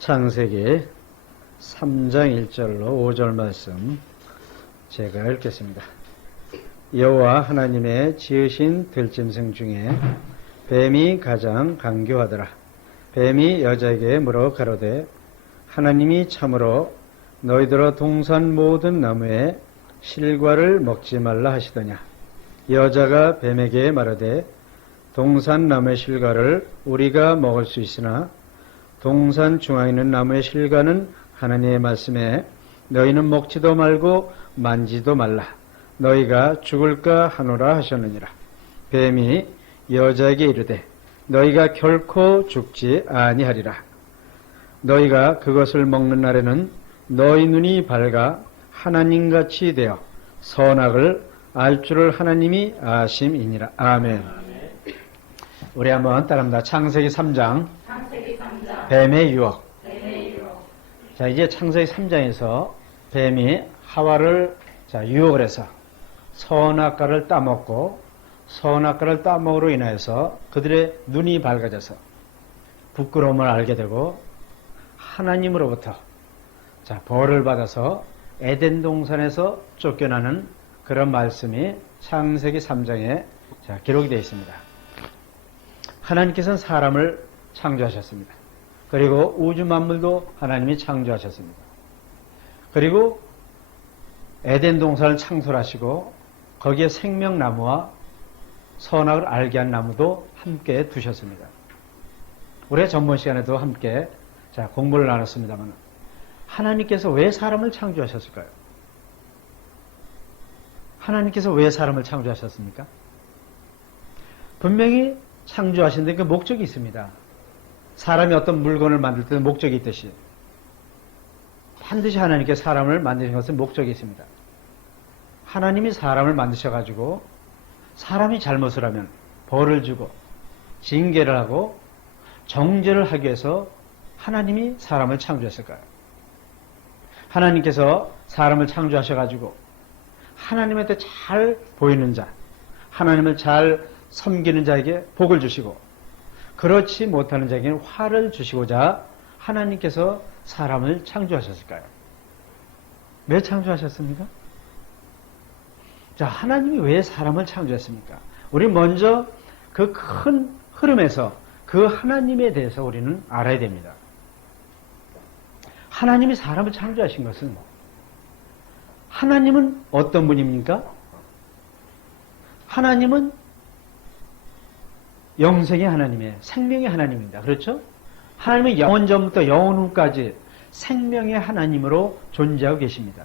창세기 3장 1절로 5절 말씀 제가 읽겠습니다. 여호와 하나님의 지으신 들짐승 중에 뱀이 가장 간교하더라. 뱀이 여자에게 물어 가로되 하나님이 참으로 너희들아 동산 모든 나무의 실과를 먹지 말라 하시더냐. 여자가 뱀에게 말하되 동산 나무의 실과를 우리가 먹을 수 있으나 동산 중앙에 있는 나무의 실과는 하나님의 말씀에 너희는 먹지도 말고 만지도 말라. 너희가 죽을까 하노라 하셨느니라. 뱀이 여자에게 이르되 너희가 결코 죽지 아니하리라. 너희가 그것을 먹는 날에는 너희 눈이 밝아 하나님같이 되어 선악을 알 줄을 하나님이 아심이니라. 아멘. 우리 한번 따라합니다. 창세기 3장. 뱀의 유혹. 자, 이제 창세기 3장에서 뱀이 하와를 유혹을 해서 선악과를 따먹고 선악과를 따먹으로 인하여서 그들의 눈이 밝아져서 부끄러움을 알게 되고 하나님으로부터 벌을 받아서 에덴 동산에서 쫓겨나는 그런 말씀이 창세기 3장에 기록이 되어 있습니다. 하나님께서는 사람을 창조하셨습니다. 그리고 우주 만물도 하나님이 창조하셨습니다. 그리고 에덴 동산을 창설하시고 거기에 생명나무와 선악을 알게 한 나무도 함께 두셨습니다. 우리가 전번 시간에도 함께 공부를 나눴습니다만 하나님께서 왜 사람을 창조하셨을까요? 하나님께서 왜 사람을 창조하셨습니까? 분명히 창조하신 데 그 목적이 있습니다. 사람이 어떤 물건을 만들 때는 목적이 있듯이 반드시 하나님께 사람을 만드신 것은 목적이 있습니다. 하나님이 사람을 만드셔가지고 사람이 잘못을 하면 벌을 주고 징계를 하고 정죄를 하기 위해서 하나님이 사람을 창조했을까요? 하나님께서 사람을 창조하셔가지고 하나님한테 잘 보이는 자, 하나님을 잘 섬기는 자에게 복을 주시고 그렇지 못하는 자에게는 화를 주시고자 하나님께서 사람을 창조하셨을까요? 왜 창조하셨습니까? 자, 하나님이 왜 사람을 창조했습니까? 우리 먼저 그 큰 흐름에서 그 하나님에 대해서 우리는 알아야 됩니다. 하나님이 사람을 창조하신 것은 하나님은 어떤 분입니까? 하나님은 영생의 하나님이에요. 생명의 하나님입니다. 그렇죠? 하나님은 영원 전부터 영원 후까지 생명의 하나님으로 존재하고 계십니다.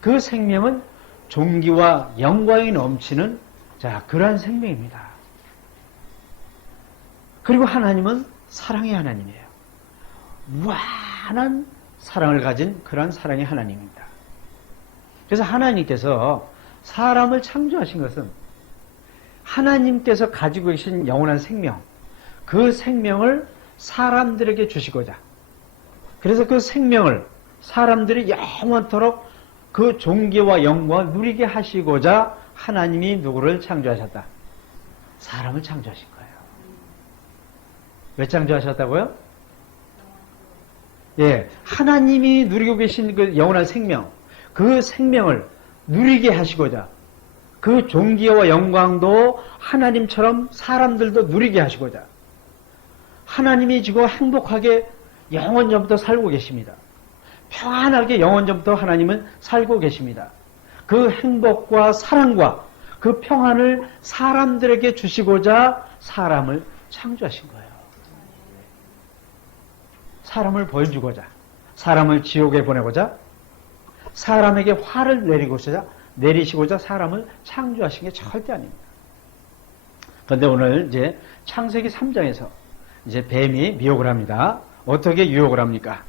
그 생명은 존귀와 영광이 넘치는 그러한 생명입니다. 그리고 하나님은 사랑의 하나님이에요. 무한한 사랑을 가진 그러한 사랑의 하나님입니다. 그래서 하나님께서 사람을 창조하신 것은 하나님께서 가지고 계신 영원한 생명, 그 생명을 사람들에게 주시고자, 그래서 그 생명을 사람들이 영원토록 그 존귀와 영광을 누리게 하시고자 하나님이 누구를 창조하셨다? 사람을 창조하신 거예요. 왜 창조하셨다고요? 예, 하나님이 누리고 계신 그 영원한 생명, 그 생명을 누리게 하시고자 그 존귀와 영광도 하나님처럼 사람들도 누리게 하시고자 하나님이 지금 행복하게 영원전부터 살고 계십니다. 평안하게 영원전부터 하나님은 살고 계십니다. 그 행복과 사랑과 그 평안을 사람들에게 주시고자 사람을 창조하신 거예요. 사람을 벌주고자, 사람을 지옥에 보내고자, 사람에게 화를 내리시고자 사람을 창조하신 게 절대 아닙니다. 그런데 오늘 이제 창세기 3장에서 이제 뱀이 미혹을 합니다. 어떻게 유혹을 합니까?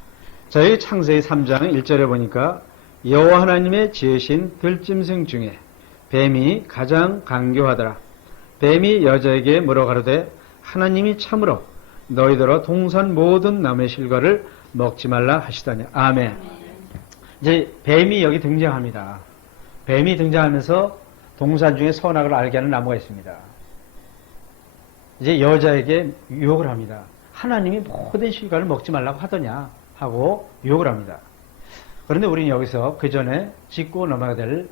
저희 창세기 3장 1절에 보니까 여호와 하나님의 지으신 들짐승 중에 뱀이 가장 간교하더라. 뱀이 여자에게 물어 가로되 하나님이 참으로 너희들아 동산 모든 나무의 실과를 먹지 말라 하시다니. 아멘. 이제 뱀이 여기 등장합니다. 뱀이 등장하면서 동산 중에 선악을 알게 하는 나무가 있습니다. 이제 여자에게 유혹을 합니다. 하나님이 모든 실과를 먹지 말라고 하고 유혹을 합니다. 그런데 우리는 여기서 그 전에 짚고 넘어가야 될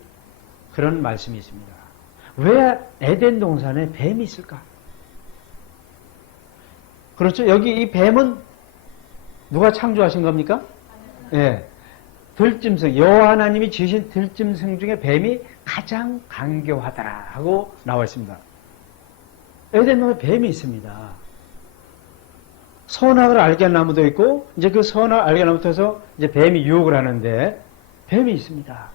그런 말씀이 있습니다. 왜 에덴 동산에 뱀이 있을까? 그렇죠. 여기 이 뱀은 누가 창조하신 겁니까? 예. 들짐승, 여호와 하나님이 지으신 들짐승 중에 뱀이 가장 간교하더라 하고 나와 있습니다. 에덴 동산에 뱀이 있습니다. 선악을 알게 한 나무도 있고, 이제 그 선악을 알게 한 나무부터 이제 뱀이 유혹을 하는데, 뱀이 있습니다.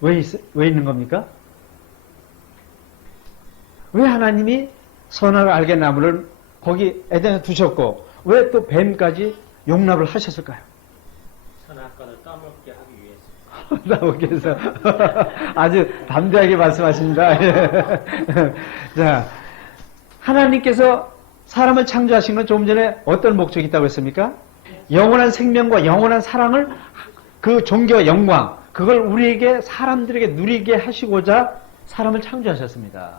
왜 있는 겁니까? 왜 하나님이 선악을 알게 한 나무를 거기 에덴에 두셨고, 왜 또 뱀까지 용납을 하셨을까요? 선악과를 따먹게 하기 위해서. 따먹게 해서. 아주 담대하게 말씀하십니다. 자, 하나님께서 사람을 창조하신 건 조금 전에 어떤 목적이 있다고 했습니까? 영원한 생명과 영원한 사랑을, 그 존귀와 영광, 그걸 우리에게, 사람들에게 누리게 하시고자 사람을 창조하셨습니다.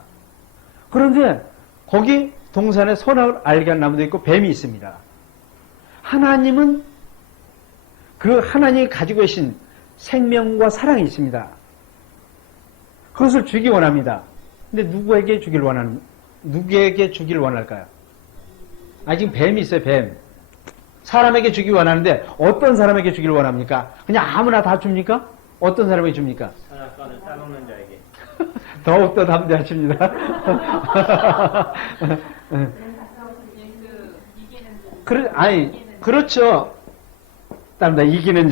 그런데 거기 동산에 선악을 알게 한 나무도 있고 뱀이 있습니다. 하나님은 그 하나님이 가지고 계신 생명과 사랑이 있습니다. 그것을 주기 원합니다. 근데 누구에게 주길 원할까요? 지금 뱀이 있어요, 뱀. 사람에게 주기 원하는데 어떤 사람에게 주길 원합니까? 그냥 아무나 다 줍니까? 어떤 사람에게 줍니까? 선악과를 따먹는 자에게. 더욱더 담대하십니다. 그렇죠. 답니다. 이기는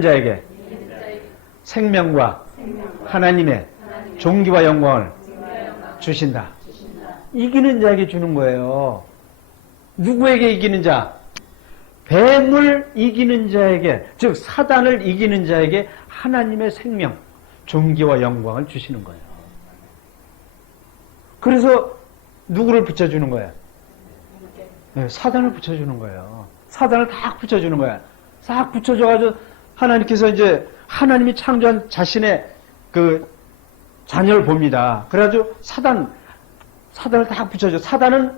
자에게 생명과 하나님의 존귀와 영광을 주신다. 이기는 자에게 주는 거예요. 누구에게 이기는 자? 뱀을 이기는 자에게, 즉 사단을 이기는 자에게 하나님의 생명, 존귀와 영광을 주시는 거예요. 그래서 누구를 붙여주는 거예요? 네, 사단을 붙여주는 거예요. 사단을 딱 붙여주는 거예요. 싹 붙여줘가지고 하나님께서 이제 하나님이 창조한 자신의 그 자녀를 봅니다. 그래가지고 사단을 딱 붙여줘. 사단은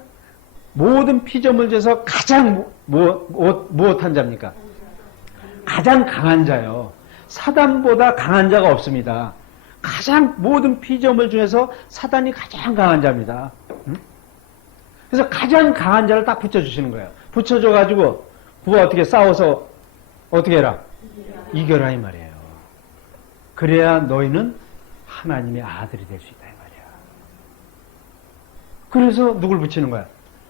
모든 피조물에서 가장 무엇한 자입니까? 가장 강한 자요. 사단보다 강한 자가 없습니다. 가장 모든 피조물 중에서 사단이 가장 강한 자입니다. 그래서 가장 강한 자를 딱 붙여주시는 거예요. 붙여줘가지고 그거 어떻게 싸워서 어떻게 해라? 이겨라 이 말이에요. 그래야 너희는 하나님의 아들이 될 수 있다 이 말이야. 그래서 누굴 붙이는 거야?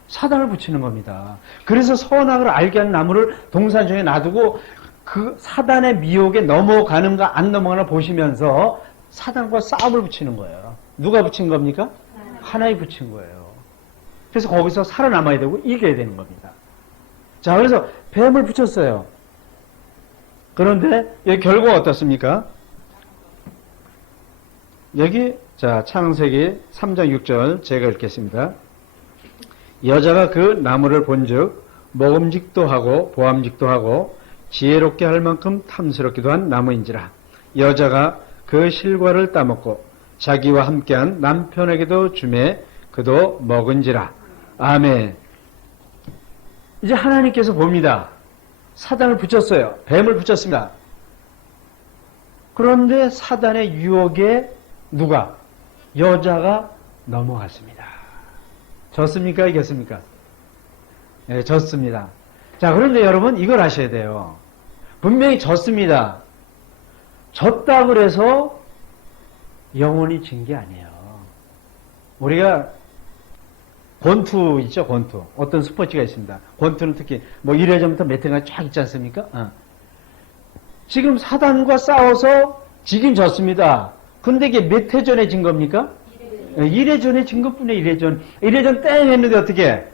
사단을 붙이는 겁니다. 그래서 선악을 알게 하는 나무를 동산 중에 놔두고 그 사단의 미혹에 넘어가는가 안 넘어가나 보시면서 사단과 싸움을 붙이는 거예요. 누가 붙인 겁니까? 하나님 붙인 거예요. 그래서 거기서 살아남아야 되고 이겨야 되는 겁니다. 자, 그래서 뱀을 붙였어요. 그런데 여기 결과가 어떻습니까? 여기 자 창세기 3장 6절 제가 읽겠습니다. 여자가 그 나무를 본즉 먹음직도 하고 보암직도 하고 지혜롭게 할 만큼 탐스럽기도 한 나무인지라. 여자가 그 실과를 따먹고 자기와 함께한 남편에게도 주매 그도 먹은지라. 아멘. 이제 하나님께서 봅니다. 사단을 붙였어요. 뱀을 붙였습니다. 그런데 사단의 유혹에 누가? 여자가 넘어갔습니다. 졌습니까? 이겼습니까? 네, 졌습니다. 자, 그런데 여러분 이걸 아셔야 돼요. 분명히 졌습니다. 졌다 그래서 영원히 진 게 아니에요. 우리가 권투 있죠, 권투. 어떤 스포츠가 있습니다. 권투는 특히 뭐 1회전부터 몇 회가 쫙 있지 않습니까? 지금 사단과 싸워서 지긴 졌습니다. 근데 이게 몇 회전에 진 겁니까? 1회전에 진 것뿐이에요, 1회전. 1회전 땡 했는데 어떻게?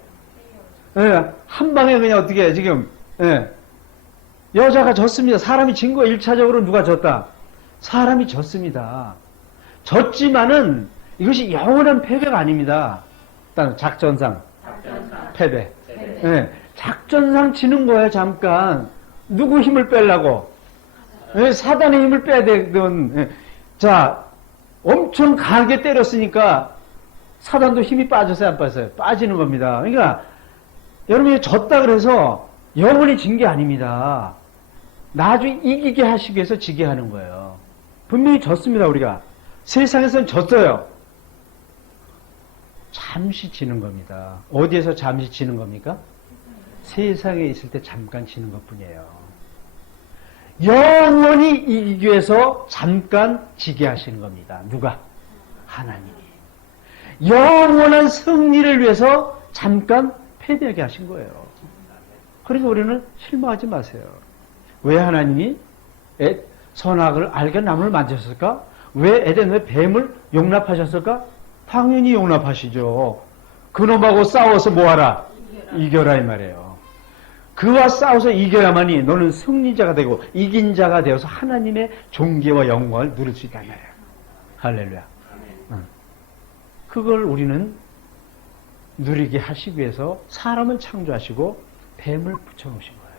한 방에 그냥 어떻게 지금, 여자가 졌습니다. 사람이 진 거 1차적으로 누가 졌다? 사람이 졌습니다. 졌지만은 이것이 영원한 패배가 아닙니다. 일단 작전상 패배. 작전상 지는 거예요, 잠깐. 누구 힘을 빼려고? 사단의 힘을 빼야 되던. 자, 엄청 강하게 때렸으니까 사단도 힘이 빠졌어요, 안 빠졌어요? 빠지는 겁니다. 그러니까 여러분이 졌다 그래서 영원히 진 게 아닙니다. 나중에 이기게 하시기 위해서 지게 하는 거예요. 분명히 졌습니다, 우리가. 세상에서는 졌어요. 잠시 지는 겁니다. 어디에서 잠시 지는 겁니까? 세상에 있을 때 잠깐 지는 것 뿐이에요. 영원히 이기기 위해서 잠깐 지게 하시는 겁니다. 누가? 하나님이. 영원한 승리를 위해서 잠깐 패배하게 하신 거예요. 그러니까 우리는 실망하지 마세요. 왜 하나님이 선악을 알게 나무를 만드셨을까? 왜 에덴에 뱀을 용납하셨을까? 당연히 용납하시죠. 그놈하고 싸워서 뭐하라? 이겨라 이 말이에요. 그와 싸워서 이겨야만이 너는 승리자가 되고 이긴 자가 되어서 하나님의 존귀와 영광을 누릴 수 있다 이 말이에요. 할렐루야. 그걸 우리는 누리게 하시기 위해서 사람을 창조하시고 뱀을 붙여놓으신 거예요.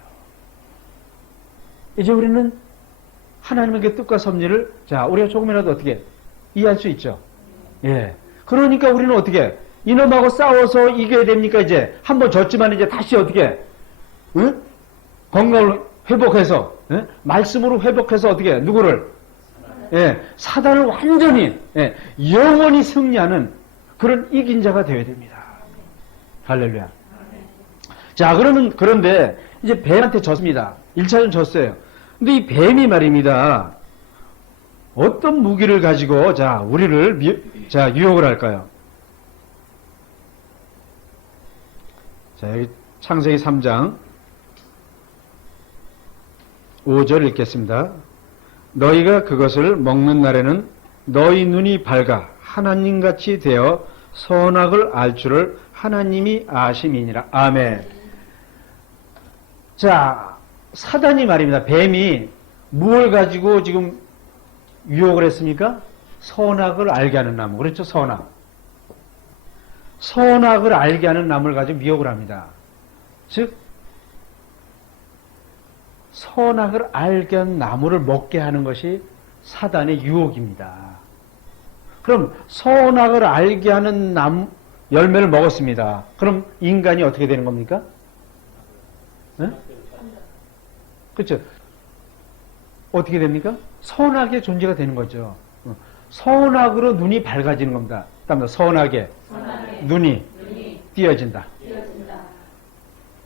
이제 우리는 하나님의 뜻과 섭리를 우리가 조금이라도 어떻게 이해할 수 있죠. 예. 그러니까 우리는 어떻게 이놈하고 싸워서 이겨야 됩니까? 이제 한번 졌지만 이제 다시 어떻게 건강을 회복해서 말씀으로 회복해서 어떻게 누구를 사단을 완전히 영원히 승리하는 그런 이긴 자가 되어야 됩니다. 할렐루야. 자, 그런데 이제 뱀한테 졌습니다. 1차전 졌어요. 근데 이 뱀이 말입니다. 어떤 무기를 가지고 우리를 유혹을 할까요? 자, 여기 창세기 3장 5절 읽겠습니다. 너희가 그것을 먹는 날에는 너희 눈이 밝아 하나님같이 되어 선악을 알 줄을 하나님이 아심이니라. 아멘. 자, 사단이 말입니다. 뱀이 무엇을 가지고 지금 유혹을 했습니까? 선악을 알게 하는 나무. 그렇죠? 선악. 선악을 알게 하는 나무를 가지고 미혹을 합니다. 즉, 선악을 알게 하는 나무를 먹게 하는 것이 사단의 유혹입니다. 그럼 선악을 알게 하는 나무 열매를 먹었습니다. 그럼 인간이 어떻게 되는 겁니까? 네? 그렇죠? 어떻게 됩니까? 선악의 존재가 되는 거죠. 선악으로 눈이 밝아지는 겁니다. 선악의 눈이 띄어진다.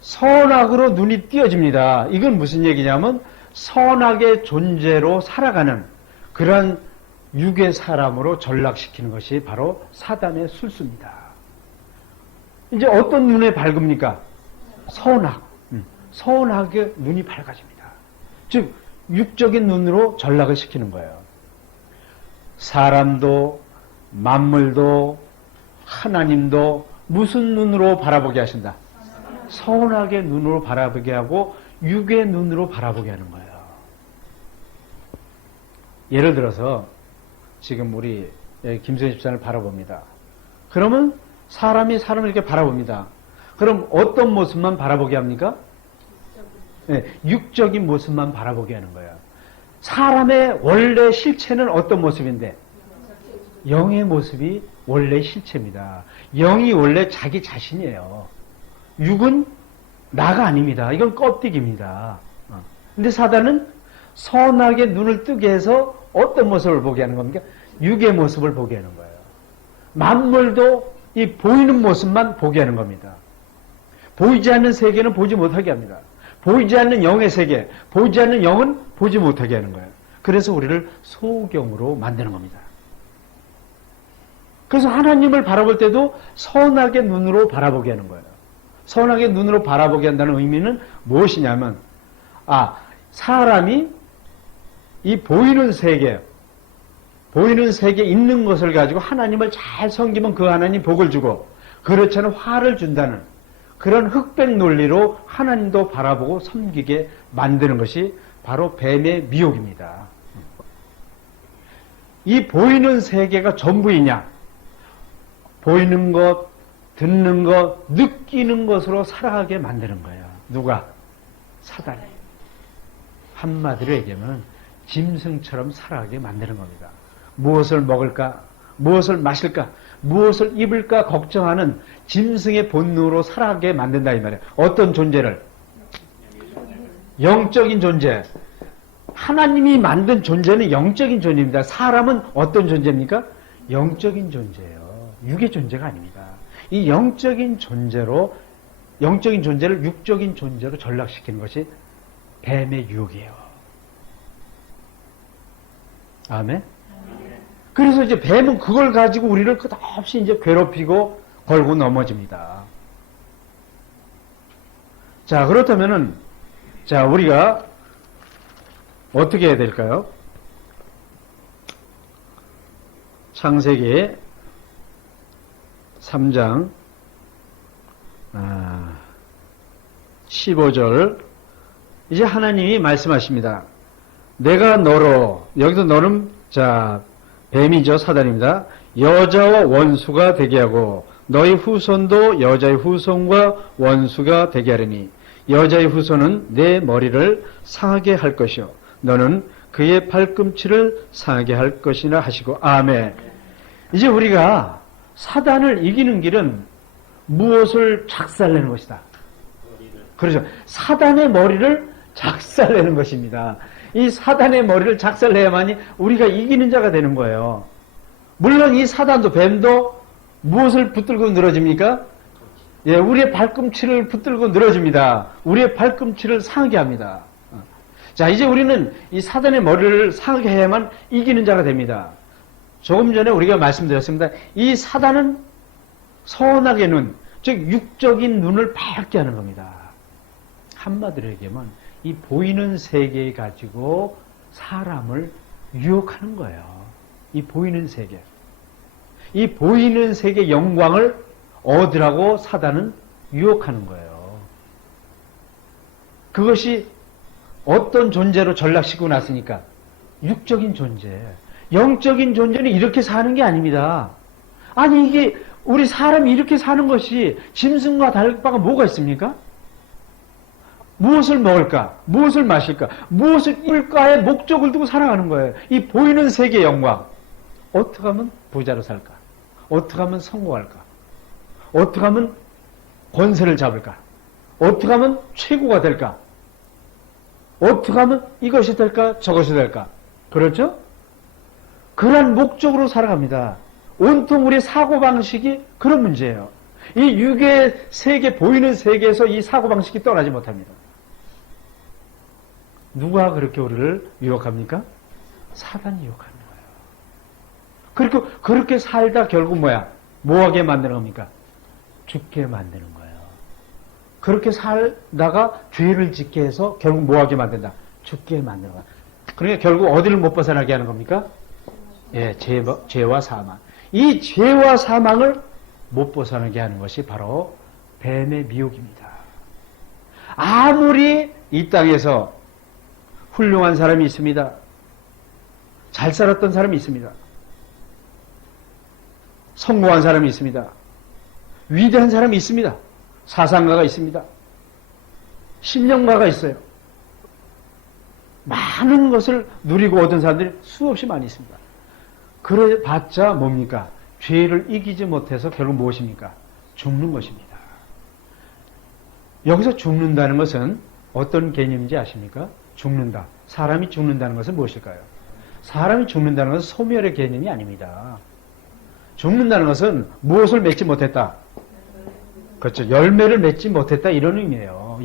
선악으로 눈이 띄어집니다. 이건 무슨 얘기냐면 선악의 존재로 살아가는 그러한 육의 사람으로 전락시키는 것이 바로 사단의 술수입니다. 이제 어떤 눈에 밝습니까? 선악. 선악의 눈이 밝아집니다. 즉 육적인 눈으로 전락을 시키는 거예요. 사람도 만물도 하나님도 무슨 눈으로 바라보게 하신다? 선악의 눈으로 바라보게 하고 육의 눈으로 바라보게 하는 거예요. 예를 들어서 지금 우리 김선희 집사를 바라봅니다. 그러면 사람이 사람을 이렇게 바라봅니다. 그럼 어떤 모습만 바라보게 합니까? 육적인 모습만 바라보게 하는 거예요. 사람의 원래 실체는 어떤 모습인데? 영의 모습이 원래 실체입니다. 영이 원래 자기 자신이에요. 육은 나가 아닙니다. 이건 껍데기입니다. 근데 사단은 선악의 눈을 뜨게 해서 어떤 모습을 보게 하는 겁니까? 육의 모습을 보게 하는 거예요. 만물도 이 보이는 모습만 보게 하는 겁니다. 보이지 않는 세계는 보지 못하게 합니다. 보이지 않는 영의 세계, 보이지 않는 영은 보지 못하게 하는 거예요. 그래서 우리를 소경으로 만드는 겁니다. 그래서 하나님을 바라볼 때도 선악의 눈으로 바라보게 하는 거예요. 선악의 눈으로 바라보게 한다는 의미는 무엇이냐면, 사람이 이 보이는 세계에 있는 것을 가지고 하나님을 잘 섬기면 그 하나님 복을 주고, 그렇지 않은 화를 준다는 그런 흑백 논리로 하나님도 바라보고 섬기게 만드는 것이 바로 뱀의 미혹입니다. 이 보이는 세계가 전부이냐? 보이는 것, 듣는 것, 느끼는 것으로 살아가게 만드는 거예요. 누가? 사단이. 한마디로 얘기하면 짐승처럼 살아가게 만드는 겁니다. 무엇을 먹을까? 무엇을 마실까? 무엇을 입을까? 걱정하는 짐승의 본능으로 살아가게 만든다 이 말이에요. 어떤 존재를? 영적인 존재. 하나님이 만든 존재는 영적인 존재입니다. 사람은 어떤 존재입니까? 영적인 존재예요. 육의 존재가 아닙니다. 이 영적인 존재를 육적인 존재로 전락시키는 것이 뱀의 유혹이에요. 아멘? 그래서 이제 뱀은 그걸 가지고 우리를 끝없이 이제 괴롭히고 걸고 넘어집니다. 자, 그렇다면은, 자, 우리가 어떻게 해야 될까요? 창세기 3장 15절 이제 하나님이 말씀하십니다. 내가 너로, 여기서 너는 자 뱀이죠, 사단입니다. 여자와 원수가 되게 하고 너희 후손도 여자의 후손과 원수가 되게 하리니 여자의 후손은 내 머리를 상하게 할 것이요 너는 그의 발꿈치를 상하게 할 것이라 하시고. 아멘. 이제 우리가 사단을 이기는 길은 무엇을 작살내는 것이다. 그렇죠. 사단의 머리를 작살내는 것입니다. 이 사단의 머리를 작살내야만이 우리가 이기는 자가 되는 거예요. 물론 이 사단도 뱀도 무엇을 붙들고 늘어집니까? 예, 우리의 발꿈치를 붙들고 늘어집니다. 우리의 발꿈치를 상하게 합니다. 자, 이제 우리는 이 사단의 머리를 상하게 해야만 이기는 자가 됩니다. 조금 전에 우리가 말씀드렸습니다. 이 사단은 선악의 눈, 즉 육적인 눈을 밝게 하는 겁니다. 한마디로 얘기하면 이 보이는 세계 가지고 사람을 유혹하는 거예요. 이 보이는 세계. 이 보이는 세계 영광을 얻으라고 사단은 유혹하는 거예요. 그것이 어떤 존재로 전락시키고 났으니까? 육적인 존재. 영적인 존재는 이렇게 사는 게 아닙니다. 아니, 이게 우리 사람이 이렇게 사는 것이 짐승과 다를 바가 뭐가 있습니까? 무엇을 먹을까? 무엇을 마실까? 무엇을 입을까의 목적을 두고 살아가는 거예요. 이 보이는 세계의 영광. 어떻게 하면 부자로 살까? 어떻게 하면 성공할까? 어떻게 하면 권세를 잡을까? 어떻게 하면 최고가 될까? 어떻게 하면 이것이 될까? 저것이 될까? 그렇죠? 그러한 목적으로 살아갑니다. 온통 우리의 사고방식이 그런 문제예요. 이 육의 세계, 보이는 세계에서 이 사고방식이 떠나지 못합니다. 누가 그렇게 우리를 유혹합니까? 사단이 유혹하는 거예요. 그렇게 살다 결국 뭐하게 만드는 겁니까? 죽게 만드는 거예요. 그렇게 살다가 죄를 짓게 해서 결국 뭐하게 만든다? 죽게 만드는 거예요. 그러니까 결국 어디를 못 벗어나게 하는 겁니까? 예, 죄와 사망. 이 죄와 사망을 못 벗어나게 하는 것이 바로 뱀의 미혹입니다. 아무리 이 땅에서 훌륭한 사람이 있습니다. 잘 살았던 사람이 있습니다. 성공한 사람이 있습니다. 위대한 사람이 있습니다. 사상가가 있습니다. 신령가가 있어요. 많은 것을 누리고 얻은 사람들이 수없이 많이 있습니다. 그래봤자 뭡니까? 죄를 이기지 못해서 결국 무엇입니까? 죽는 것입니다. 여기서 죽는다는 것은 어떤 개념인지 아십니까? 죽는다. 사람이 죽는다는 것은 무엇일까요? 사람이 죽는다는 것은 소멸의 개념이 아닙니다. 죽는다는 것은 무엇을 맺지 못했다? 그렇죠. 열매를 맺지 못했다 이런 의미예요.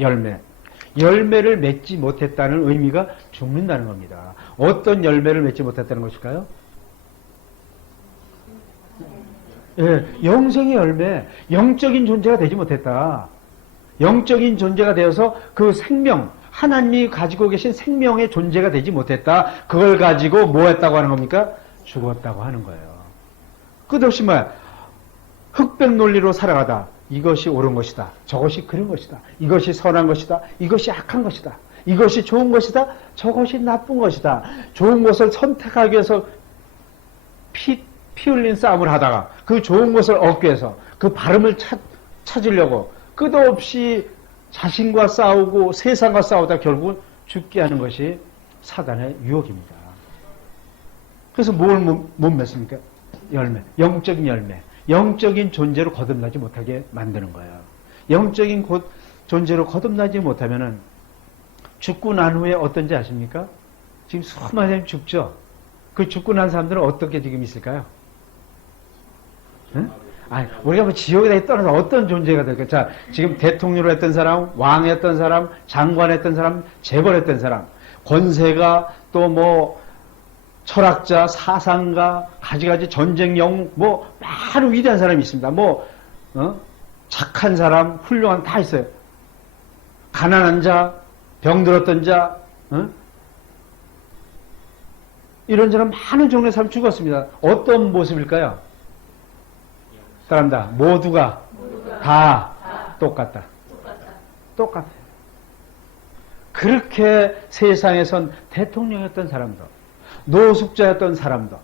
열매를 맺지 못했다는 의미가 죽는다는 겁니다. 어떤 열매를 맺지 못했다는 것일까요? 예, 영생의 열매, 영적인 존재가 되지 못했다. 영적인 존재가 되어서 그 생명, 하나님이 가지고 계신 생명의 존재가 되지 못했다. 그걸 가지고 뭐 했다고 하는 겁니까? 죽었다고 하는 거예요. 끝없이 흑백 논리로 살아가다. 이것이 옳은 것이다. 저것이 그런 것이다. 이것이 선한 것이다. 이것이 악한 것이다. 이것이 좋은 것이다. 저것이 나쁜 것이다. 좋은 것을 선택하기 위해서 피 흘린 싸움을 하다가 그 좋은 것을 얻기 위해서 그 바름을 찾으려고 끝없이 자신과 싸우고 세상과 싸우다 결국은 죽게 하는 것이 사단의 유혹입니다. 그래서 뭘 못 맺습니까? 열매. 영적인 열매. 영적인 존재로 거듭나지 못하게 만드는 거예요. 영적인 존재로 거듭나지 못하면은 죽고 난 후에 어떤지 아십니까? 지금 수많은 사람이 죽죠? 그 죽고 난 사람들은 어떻게 지금 있을까요? 응? 아니, 우리가 뭐 지옥에 떠나서 어떤 존재가 될까? 자, 지금 대통령을 했던 사람, 왕했던 사람, 장관했던 사람, 재벌했던 사람, 권세가 또 뭐 철학자, 사상가, 가지가지 전쟁 영웅, 뭐 많은 위대한 사람이 있습니다. 뭐 착한 사람, 훌륭한 다 있어요. 가난한 자, 병들었던 자, 이런저런 많은 종류의 사람이 죽었습니다. 어떤 모습일까요? 사람다 모두가 다 똑같다. 똑같아요. 그렇게 세상에선 대통령이었던 사람도, 노숙자였던 사람도,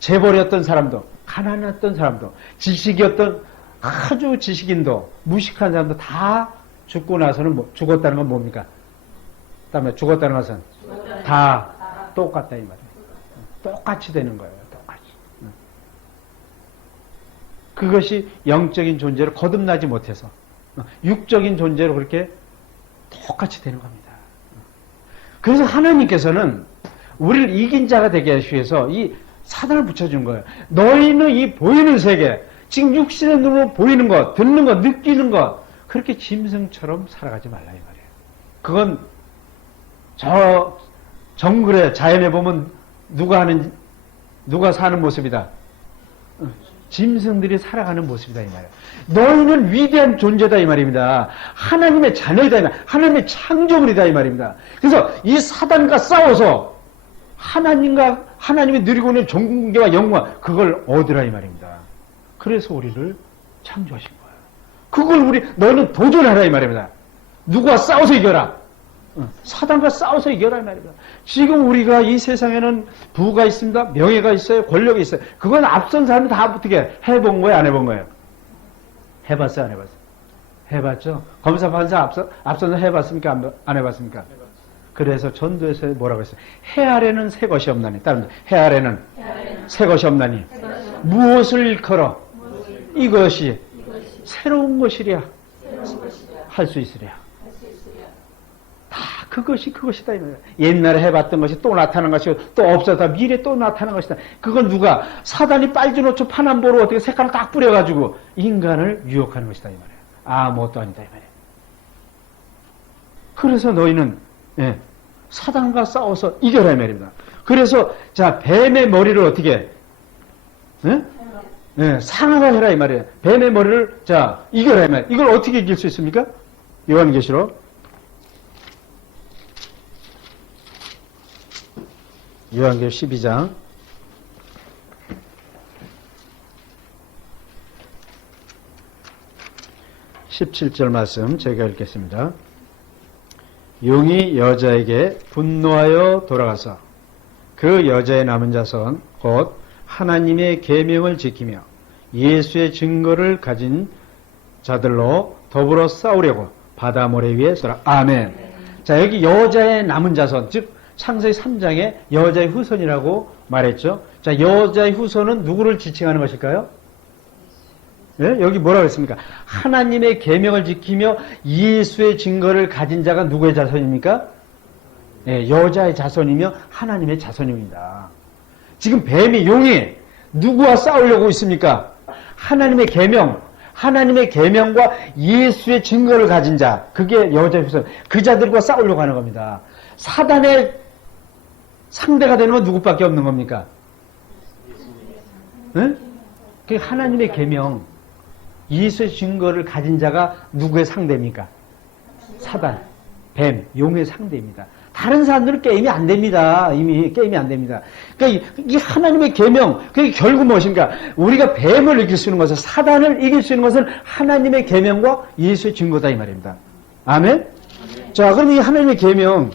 재벌이었던 사람도, 가난했던 사람도, 지식이었던 아주 지식인도, 무식한 사람도 다 죽고 나서는 죽었다는 건 뭡니까? 그다음에 죽었다는 것은 다 똑같다 이 말이에요. 똑같이 되는 거예요. 똑같이. 그것이 영적인 존재로 거듭나지 못해서 육적인 존재로 그렇게 똑같이 되는 겁니다. 그래서 하나님께서는 우리를 이긴 자가 되게 하시기 위해서 이 사단을 붙여준 거예요. 너희는 이 보이는 세계, 지금 육신의 눈으로 보이는 것, 듣는 것, 느끼는 것, 그렇게 짐승처럼 살아가지 말라 이 말이에요. 그건 저 정글에 자연에 보면 누가 사는 모습이다. 짐승들이 살아가는 모습이다 이 말이에요. 너희는 위대한 존재다 이 말입니다. 하나님의 자녀이다 이 말, 하나님의 창조물이다 이 말입니다. 그래서 이 사단과 싸워서 하나님이 누리고 있는 존귀와 영광 그걸 얻으라 이 말입니다. 그래서 우리를 창조하신 거예요. 그걸 너는 도전하라 이 말입니다. 누구와 싸워서 이겨라. 사단과 싸워서 이겨라 이 말입니다. 지금 우리가 이 세상에는 부가 있습니다. 명예가 있어요. 권력이 있어요. 그건 앞선 사람이 다 어떻게 해본 거예요? 안 해본 거예요? 해봤어요? 안 해봤어요? 해봤죠? 검사 판사 앞선서 해봤습니까? 안 해봤습니까? 그래서 전도에서 뭐라고 했어요? 해 아래는 새 것이 없나니. 다른 해 아래는 새 것이 없나니. 무엇을 일컬어? 이것이 새로운 것이랴. 할 수 있으랴. 다 그것이다. 옛날에 해봤던 것이 또 나타나는 것이고 또 없어다 미래 또 나타나는 것이다. 그건 누가? 사단이 빨주노초 파남보로 어떻게 색깔을 딱 뿌려가지고 인간을 유혹하는 것이다 이 말이에요. 아무것도 아니다 이 말이에요. 그래서 너희는 사단과 싸워서 이겨라 이 말입니다. 그래서 자 뱀의 머리를 어떻게 상하라 해라 이 말이에요. 뱀의 머리를 자 이겨라 이 말이에요. 이걸 어떻게 이길 수 있습니까? 요한계시록 12장 17절 말씀 제가 읽겠습니다. 용이 여자에게 분노하여 돌아가서 그 여자의 남은 자손 곧 하나님의 계명을 지키며 예수의 증거를 가진 자들로 더불어 싸우려고 바다 모래 위에 서라. 아멘. 자 여기 여자의 남은 자손 즉 창세기 3장에 여자의 후손이라고 말했죠. 자, 여자의 후손은 누구를 지칭하는 것일까요? 예? 여기 뭐라고 했습니까? 하나님의 계명을 지키며 예수의 증거를 가진 자가 누구의 자손입니까? 예, 여자의 자손이며 하나님의 자손입니다. 지금 뱀이 용이 누구와 싸우려고 있습니까? 하나님의 계명, 하나님의 계명과 예수의 증거를 가진 자, 그게 여자의 후손, 그 자들과 싸우려고 하는 겁니다. 사단의 상대가 되는 건 누구밖에 없는 겁니까? 응? 그 하나님의 계명, 예수의 증거를 가진 자가 누구의 상대입니까? 사단, 뱀, 용의 상대입니다. 다른 사람들은 게임이 안 됩니다. 이미 게임이 안 됩니다. 그러니까 이 하나님의 계명, 그게 결국 무엇인가? 우리가 뱀을 이길 수 있는 것은, 사단을 이길 수 있는 것은 하나님의 계명과 예수의 증거다 이 말입니다. 아멘? 자, 그럼 이 하나님의 계명,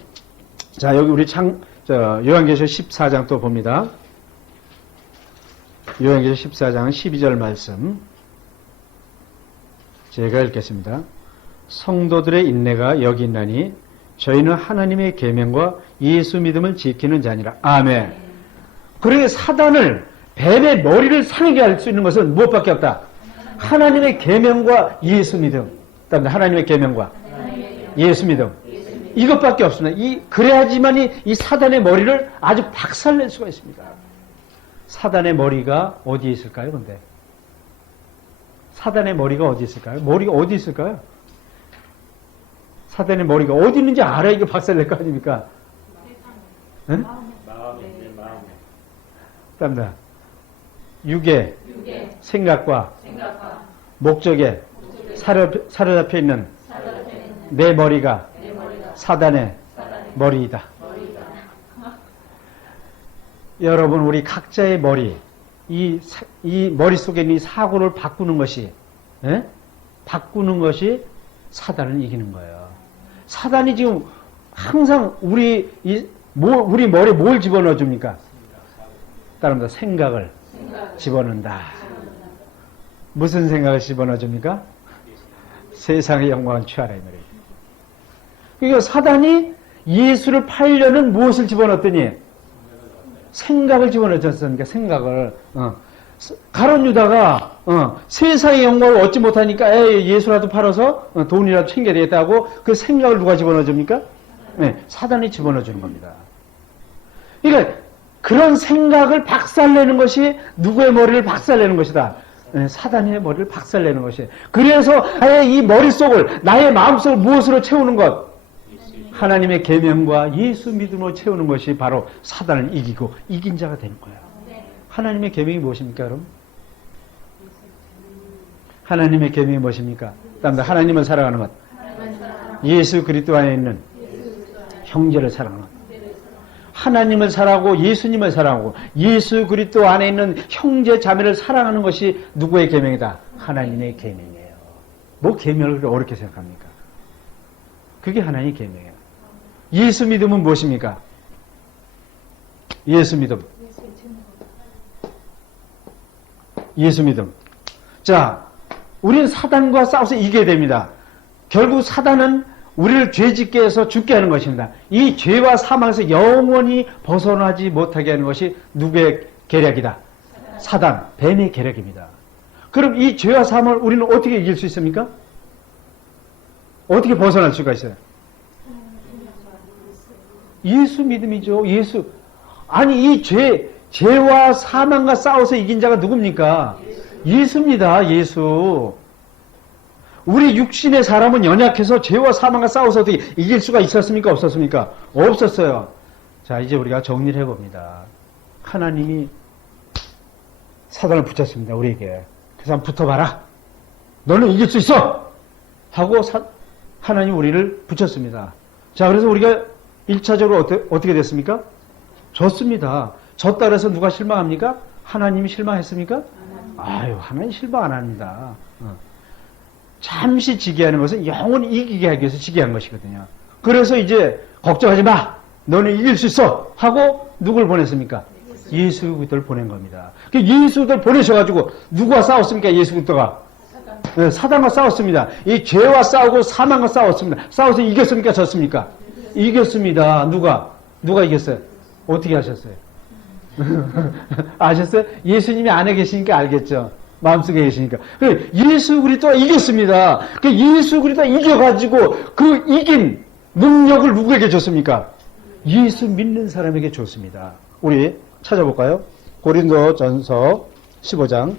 자 여기 우리 요한계시록 14장 또 봅니다. 요한계시록 14장 12절 말씀 제가 읽겠습니다. 성도들의 인내가 여기 있나니 저희는 하나님의 계명과 예수 믿음을 지키는 자니라. 아멘. 그러니 사단을 뱀의 머리를 상하게 할 수 있는 것은 무엇밖에 없다. 하나님의 계명과 예수 믿음. 그다음에 하나님의 계명과 예수 믿음. 이것밖에 없습니다. 그래야지만이 이 사단의 머리를 아주 박살낼 수가 있습니다. 사단의 머리가 어디에 있을까요, 근데? 사단의 머리가 어디 있을까요? 머리가 어디 있을까요? 사단의 머리가 어디 있는지 알아야 이거 박살낼 거 아닙니까? 응? 마음에 내 마음에. 땀다. 육의 생각과 목적에 사로잡혀 있는 내 머리가 사단의 머리이다. 여러분, 우리 각자의 머리, 이 머릿속에 있는 이 사고를 바꾸는 것이, 바꾸는 것이 사단을 이기는 거예요. 사단이 지금 항상 우리 머리에 뭘 집어넣어 줍니까? 따라합니다. 생각을 집어넣는다. 무슨 생각을 집어넣어 줍니까? 세상의 영광을 취하라, 이 말이에요. 그러니까 사단이 예수를 팔려는 무엇을 집어넣었더니 생각을 집어넣었으니까 생각을. 가룟 유다가 세상의 영광을 얻지 못하니까 예수라도 팔아서 돈이라도 챙겨야 되겠다고 그 생각을 누가 집어넣어 줍니까? 네, 사단이 집어넣어 주는 겁니다. 그러니까 그런 생각을 박살내는 것이 누구의 머리를 박살내는 것이다. 네, 사단의 머리를 박살내는 것이. 그래서 아예 이 머릿속을, 나의 마음속을 무엇으로 채우는 것? 하나님의 계명과 예수 믿음으로 채우는 것이 바로 사단을 이기고 이긴 자가 되는 거예요. 하나님의 계명이 무엇입니까, 여러분? 하나님의 계명이 무엇입니까? 하나님을 사랑하는 것. 예수 그리스도 안에 있는 형제를 사랑하는 것. 하나님을 사랑하고 예수님을 사랑하고 예수 그리스도 안에 있는 형제 자매를 사랑하는 것이 누구의 계명이다? 하나님의 계명이에요. 뭐 계명을 그렇게 어렵게 생각합니까? 그게 하나님의 계명이에요. 예수 믿음은 무엇입니까? 예수 믿음. 예수 믿음. 자, 우리는 사단과 싸워서 이겨야 됩니다. 결국 사단은 우리를 죄짓게 해서 죽게 하는 것입니다. 이 죄와 사망에서 영원히 벗어나지 못하게 하는 것이 누구의 계략이다? 사단, 뱀의 계략입니다. 그럼 이 죄와 사망을 우리는 어떻게 이길 수 있습니까? 어떻게 벗어날 수가 있어요? 예수 믿음이죠. 예수. 아니, 이 죄와 사망과 싸워서 이긴 자가 누굽니까? 예수입니다. 예수. 우리 육신의 사람은 연약해서 죄와 사망과 싸워서 어떻게 이길 수가 있었습니까? 없었습니까? 없었어요. 자, 이제 우리가 정리를 해봅니다. 하나님이 사단을 붙였습니다. 우리에게. 그래서 한번 붙어봐라. 너는 이길 수 있어! 하고 하나님 우리를 붙였습니다. 자, 그래서 우리가 1차적으로 어떻게 됐습니까? 졌습니다. 졌다 그래서 누가 실망합니까? 하나님이 실망했습니까? 아유, 하나님 실망 안 합니다. 잠시 지게 하는 것은 영원히 이기게 하기 위해서 지게 한 것이거든요. 그래서 이제 걱정하지 마. 너는 이길 수 있어. 하고 누굴 보냈습니까? 예수 그리스도를 보낸 겁니다. 예수 그리스도를 보내셔가지고 누구와 싸웠습니까? 예수 그리스도가. 네, 사단과 싸웠습니다. 이 죄와 싸우고 사망과 싸웠습니다. 싸워서 이겼습니까? 졌습니까? 이겼습니다. 누가 이겼어요? 어떻게 하셨어요? 아셨어요? 예수님이 안에 계시니까 알겠죠? 마음속에 계시니까. 예수 그리스도가 이겼습니다. 예수 그리스도가 이겨가지고 그 이긴 능력을 누구에게 줬습니까? 예수 믿는 사람에게 줬습니다. 우리 찾아볼까요? 고린도전서 15장.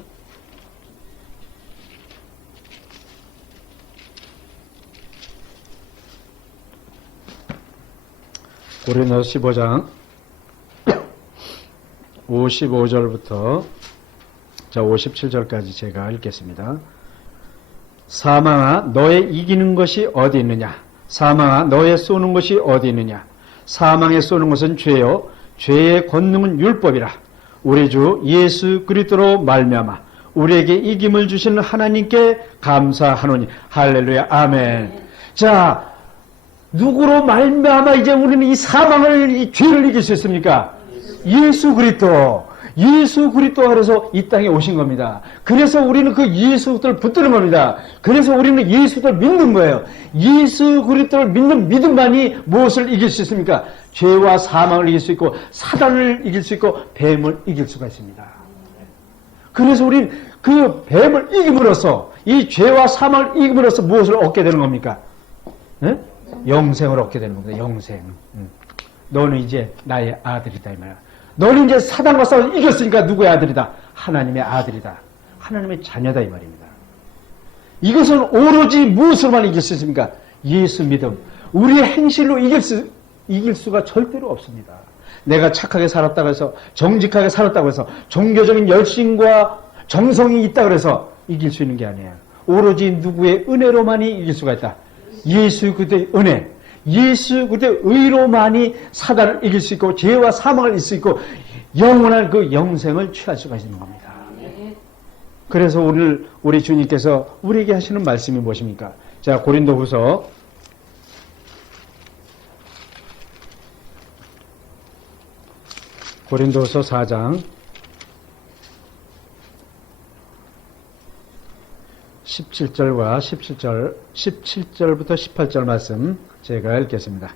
고린도서 15장 55절부터 자 57절까지 제가 읽겠습니다. 사망아 너의 이기는 것이 어디 있느냐? 사망아 너의 쏘는 것이 어디 있느냐? 사망에 쏘는 것은 죄요 죄의 권능은 율법이라. 우리 주 예수 그리스도로 말미암아 우리에게 이김을 주시는 하나님께 감사하노니. 할렐루야. 아멘. 자, 누구로 말미암아 이제 우리는 이 사망을, 이 죄를 이길 수 있습니까? 예수 그리스도. 예수 그리스도 하셔서 이 땅에 오신 겁니다. 그래서 우리는 그 예수 그리스도를 붙드는 겁니다. 그래서 우리는 예수 그리스도를 믿는 거예요. 예수 그리스도를 믿는 믿음만이 무엇을 이길 수 있습니까? 죄와 사망을 이길 수 있고 사단을 이길 수 있고 뱀을 이길 수가 있습니다. 그래서 우리는 그 뱀을 이김으로써 이 죄와 사망을 이김으로써 무엇을 얻게 되는 겁니까? 네? 영생을 얻게 되는 겁니다. 영생. 너는 이제 나의 아들이다 이 말이야. 너는 이제 사단과 싸워 이겼으니까 누구의 아들이다? 하나님의 아들이다. 하나님의 자녀다 이 말입니다. 이것은 오로지 무엇으로만 이길 수 있습니까? 예수 믿음. 우리의 행실로 이길 수가 절대로 없습니다. 내가 착하게 살았다고 해서, 정직하게 살았다고 해서, 종교적인 열심과 정성이 있다고 해서 이길 수 있는 게 아니에요. 오로지 누구의 은혜로만이 이길 수가 있다. 예수 그리스도의 은혜, 예수 그리스도의 의로만이 사단을 이길 수 있고 죄와 사망을 이길 수 있고 영원한 그 영생을 취할 수가 있는 겁니다. 그래서 우리 주님께서 우리에게 하시는 말씀이 무엇입니까? 자, 고린도후서 4장 17절과 17절부터 18절 말씀 제가 읽겠습니다.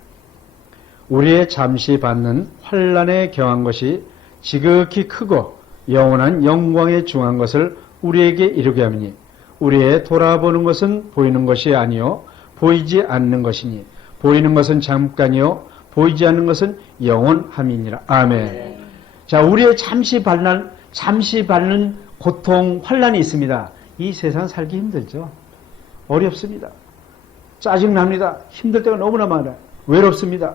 우리의 잠시 받는 환난에 경한 것이 지극히 크고 영원한 영광에 중한 것을 우리에게 이루게 하미니 우리의 돌아보는 것은 보이는 것이 아니요 보이지 않는 것이니 보이는 것은 잠깐이요 보이지 않는 것은 영원함이니라. 아멘. 자, 우리의 잠시 받는 고통, 환난이 있습니다. 이 세상 살기 힘들죠. 어렵습니다. 짜증납니다. 힘들 때가 너무나 많아요. 외롭습니다.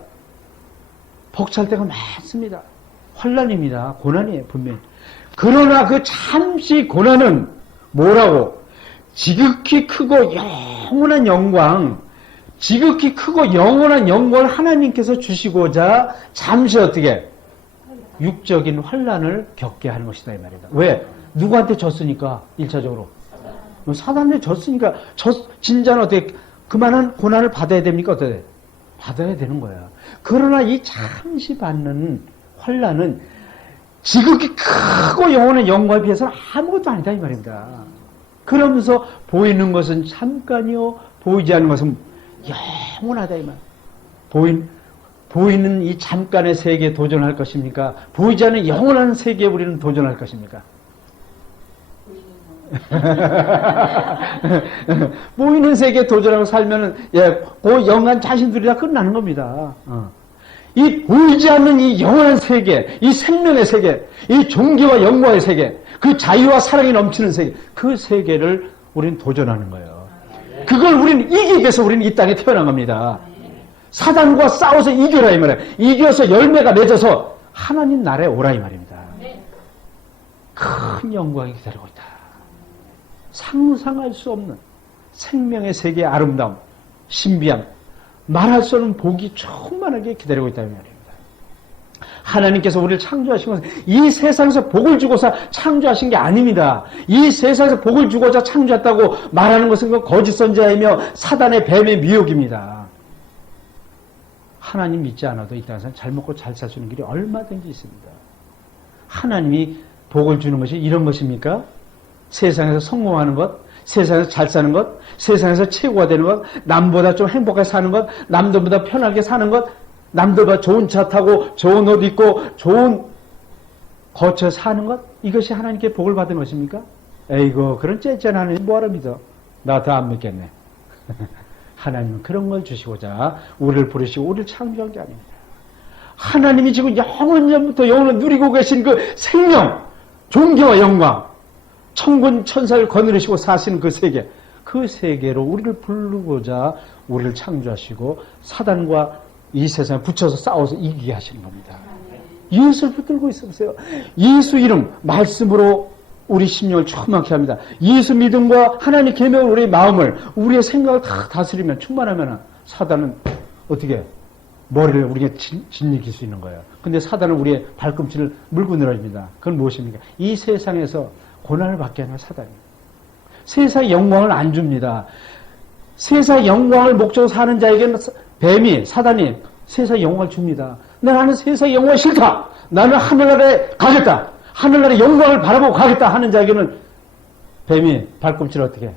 벅찰 때가 많습니다. 환난입니다. 고난이에요, 분명히. 그러나 그 잠시 고난은 뭐라고? 지극히 크고 영원한 영광, 지극히 크고 영원한 영광을 하나님께서 주시고자 잠시 어떻게? 육적인 환난을 겪게 하는 것이다 이 말이다. 왜? 누구한테 졌으니까 1차적으로. 사단한테 졌으니까 진짜는 어떻게 그만한 고난을 받아야 됩니까? 어떻게? 받아야 되는 거야. 그러나 이 잠시 받는 환난은 지극히 크고 영원한 영광에 비해서는 아무것도 아니다 이 말입니다. 그러면서 보이는 것은 잠깐이요 보이지 않는 것은 영원하다 이 말. 보이는 이 잠깐의 세계에 도전할 것입니까? 보이지 않는 영원한 세계에 우리는 도전할 것입니까? 보이는 세계에 도전하고 살면은, 그 영한 자신들이 다 끝나는 겁니다. 이 보이지 않는 이 영원한 세계, 이 생명의 세계, 이 존귀와 영광의 세계, 그 자유와 사랑이 넘치는 세계, 그 세계를 우리는 도전하는 거예요. 그걸 우리는 이기기 위해서 우리는 이 땅에 태어난 겁니다. 사단과 싸워서 이겨라 이 말이에요. 이겨서 열매가 맺어서 하나님 나라에 오라 이 말입니다. 큰 영광이 기다리고 있다. 상상할 수 없는 생명의 세계의 아름다움, 신비함, 말할 수 없는 복이 충만하게 기다리고 있다는 말입니다. 하나님께서 우리를 창조하신 것은 이 세상에서 복을 주고서 창조하신 게 아닙니다. 이 세상에서 복을 주고자 창조했다고 말하는 것은 그 거짓 선지자이며 사단의 뱀의 미혹입니다. 하나님 믿지 않아도 이 땅에서 잘 먹고 잘 살 수 있는 길이 얼마든지 있습니다. 하나님이 복을 주는 것이 이런 것입니까? 세상에서 성공하는 것, 세상에서 잘 사는 것, 세상에서 최고가 되는 것, 남보다 좀 행복하게 사는 것, 남들보다 편하게 사는 것, 남들보다 좋은 차 타고 좋은 옷 입고 좋은 거처에 사는 것, 이것이 하나님께 복을 받은 것입니까? 에이고 그런 째째한 하나님 뭐하러 믿어? 나 더 안 믿겠네. 하나님은 그런 걸 주시고자 우리를 부르시고 우리를 창조한 게 아닙니다. 하나님이 지금 영원전부터 영원을 누리고 계신 그 생명, 존귀와 영광, 천군 천사를 거느리시고 사시는 그 세계, 그 세계로 우리를 부르고자 우리를 창조하시고 사단과 이 세상에 붙여서 싸워서 이기게 하시는 겁니다. 예수를 붙들고 있어보세요. 예수 이름, 말씀으로 우리 심령을 충만케 합니다. 예수 믿음과 하나님 계명을 우리의 마음을, 우리의 생각을 다 다스리면, 충만하면 사단은 어떻게 머리를 우리가 짓이길 수 있는 거예요. 근데 사단은 우리의 발꿈치를 물고 늘어집니다. 그건 무엇입니까? 이 세상에서 고난을 받게 하는 사단입니다. 세상의 영광을 안 줍니다. 세상의 영광을 목적으로 사는 자에게는 뱀이, 사단이 세상의 영광을 줍니다. 나는 세상의 영광이 싫다. 나는 하늘나라에 가겠다. 하늘나라의 영광을 바라보고 가겠다 하는 자에게는 뱀이 발꿈치를 어떻게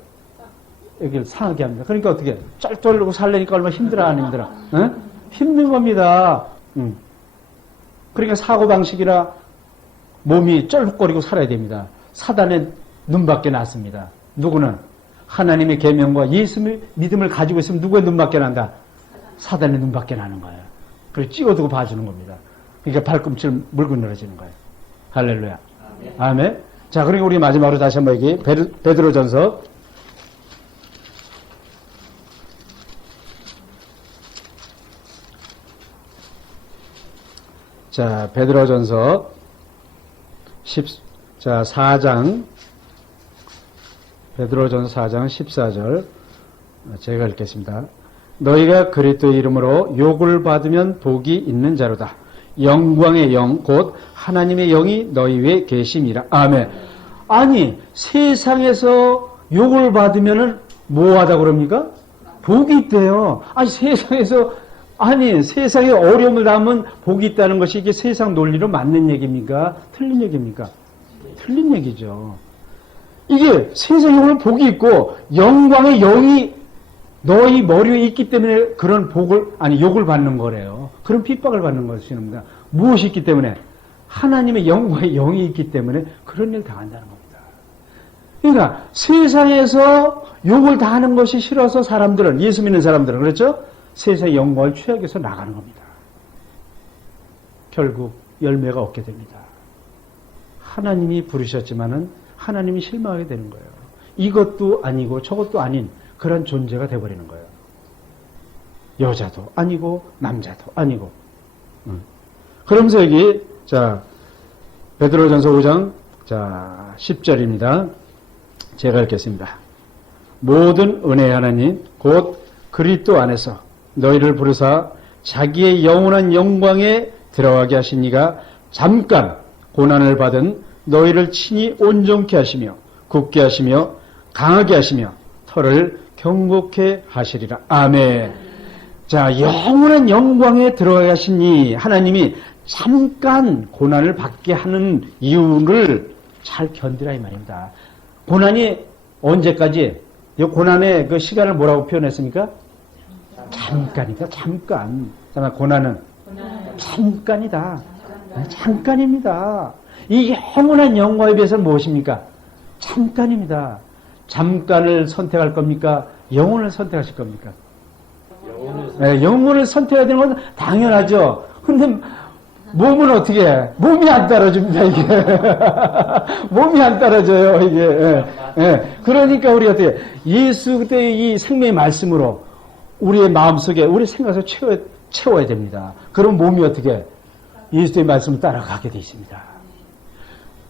여기를 상하게 합니다. 그러니까 어떻게 쩔쩔르고 살려니까 얼마나 힘들어 안 힘들어? 응? 힘든 겁니다. 그러니까 사고방식이라 몸이 쩔룩거리고 살아야 됩니다. 사단의 눈밖에 났습니다. 누구는 하나님의 계명과 예수의 믿음을 가지고 있으면 누구의 눈밖에 난다? 사단의 눈밖에 나는 거예요. 그리고 찍어두고 봐주는 겁니다. 그러니까 발꿈치를 물고 늘어지는 거예요. 할렐루야. 아멘. 자, 그리고 우리 마지막으로 다시 한번 여기 베드로전서 4장 베드로전서 4장 14절 제가 읽겠습니다. 너희가 그리스도의 이름으로 욕을 받으면 복이 있는 자로다. 영광의 영 곧 하나님의 영이 너희 위에 계심이라. 아멘. 아니 세상에서 욕을 받으면은 뭐하다 그럽니까? 복이 있대요. 아니 세상에 어려움을 당하면 복이 있다는 것이 이게 세상 논리로 맞는 얘기입니까? 틀린 얘기입니까? 틀린 얘기죠. 이게 세상에 오늘 복이 있고 영광의 영이 너희 머리 위에 있기 때문에 그런 욕을 받는 거래요. 그런 핍박을 받는 것입니다. 무엇이 있기 때문에? 하나님의 영광의 영이 있기 때문에 그런 일을 당한다는 겁니다. 그러니까 세상에서 욕을 당하는 것이 싫어서 사람들은, 예수 믿는 사람들은, 그렇죠? 세상의 영광을 취하기 위해서 나가는 겁니다. 결국 열매가 없게 됩니다. 하나님이 부르셨지만은 하나님이 실망하게 되는 거예요. 이것도 아니고 저것도 아닌 그런 존재가 되어버리는 거예요. 여자도 아니고 남자도 아니고. 그러면서 여기 베드로전서 5장 10절입니다. 제가 읽겠습니다. 모든 은혜의 하나님 곧 그리스도 안에서 너희를 부르사 자기의 영원한 영광에 들어가게 하신 이가 잠깐 고난을 받은 너희를 친히 온전케 하시며 굳게 하시며 강하게 하시며 털을 경고케 하시리라. 아멘. 자, 영원한 영광에 들어가게 하신 이 하나님이 잠깐 고난을 받게 하는 이유를 잘 견디라 이 말입니다. 고난이 언제까지? 이 고난의 그 시간을 뭐라고 표현했습니까? 잠깐이다. 잠깐. 고난은 잠깐이다. 잠깐입니다. 이 영원한 영광에 비해서는 무엇입니까? 잠깐입니다. 잠깐을 선택할 겁니까? 영혼을 선택하실 겁니까? 영혼을 선택해야 되는 건 당연하죠. 근데 몸은 어떻게 해? 몸이 안 따라줍니다, 이게. 몸이 안 따라줘요, 이게. 그러니까 우리 어떻게, 예수 그때의 이 생명의 말씀으로 우리의 마음속에, 우리 생각을 채워야 됩니다. 그럼 몸이 어떻게, 예수의 말씀을 따라가게 되어 있습니다.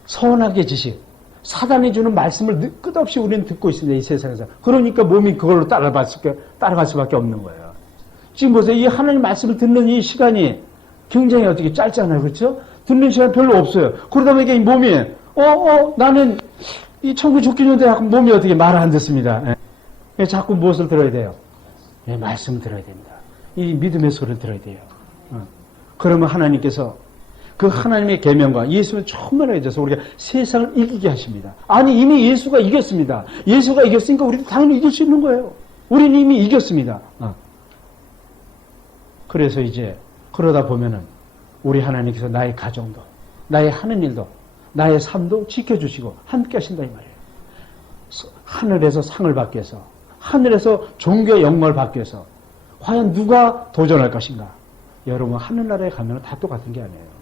선악의 지식, 사단이 주는 말씀을 끝없이 우리는 듣고 있습니다, 이 세상에서. 그러니까 몸이 그걸로 따라갈 수밖에 없는 거예요. 지금 보세요. 이 하나님 말씀을 듣는 이 시간이 굉장히 어떻게 짧잖아요. 그렇죠? 듣는 시간 별로 없어요. 그러다 보니까 이 몸이, 나는 이 천국 좋긴 한데 몸이 어떻게 말을 안 듣습니다. 자꾸 무엇을 들어야 돼요? 말씀을 들어야 됩니다. 이 믿음의 소리를 들어야 돼요. 그러면 하나님께서 그 하나님의 계명과 예수를 천만에 해줘서 우리가 세상을 이기게 하십니다. 아니 이미 예수가 이겼습니다. 예수가 이겼으니까 우리도 당연히 이길 수 있는 거예요. 우리는 이미 이겼습니다. 그래서 이제 그러다 보면은 우리 하나님께서 나의 가정도, 나의 하는 일도, 나의 삶도 지켜주시고 함께 하신다 이 말이에요. 하늘에서 상을 받기 위해서, 하늘에서 종교의 영광을 받기 위해서 과연 누가 도전할 것인가? 여러분 하늘나라에 가면 다 똑같은 게 아니에요.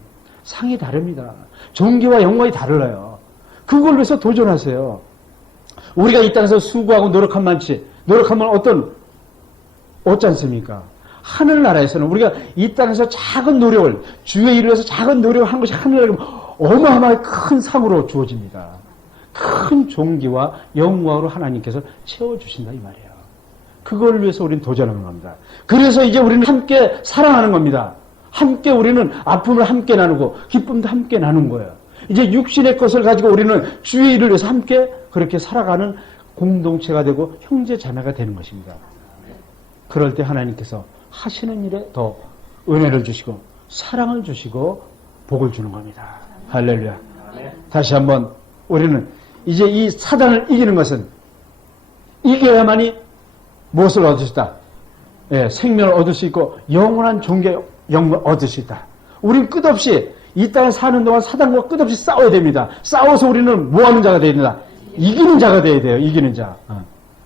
상이 다릅니다. 종교와 영광이 달라요. 그걸 위해서 도전하세요. 우리가 이 땅에서 수고하고 노력한 만치, 노력하면 어찌 않습니까? 하늘나라에서는 우리가 이 땅에서 작은 노력을, 주의 일을 위해서 작은 노력을 한 것이 하늘나라에 어마어마하게 큰 상으로 주어집니다. 큰 존귀와 영광으로 하나님께서 채워주신다 이 말이에요. 그걸 위해서 우리는 도전하는 겁니다. 그래서 이제 우리는 함께 사랑하는 겁니다. 함께 우리는 아픔을 함께 나누고 기쁨도 함께 나눈 거예요. 이제 육신의 것을 가지고 우리는 주의 일을 위해서 함께 그렇게 살아가는 공동체가 되고 형제 자매가 되는 것입니다. 그럴 때 하나님께서 하시는 일에 더 은혜를 주시고 사랑을 주시고 복을 주는 겁니다. 할렐루야. 다시 한번 우리는 이제 이 사단을 이기는 것은 이겨야만이 무엇을 얻을 수 있다? 생명을 얻을 수 있고 영원한 존귀의 영광을 얻을 수 있다. 우리는 끝없이 이 땅에 사는 동안 사단과 끝없이 싸워야 됩니다. 싸워서 우리는 뭐하는 자가 되어야 된다? 이기는 자가 되어야 돼요. 이기는 자.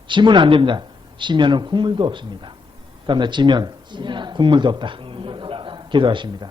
지면 안 됩니다. 지면은 국물도 없습니다. 다음에 지면 지면 국물도 없다. 국물도 없다. 기도하십니다.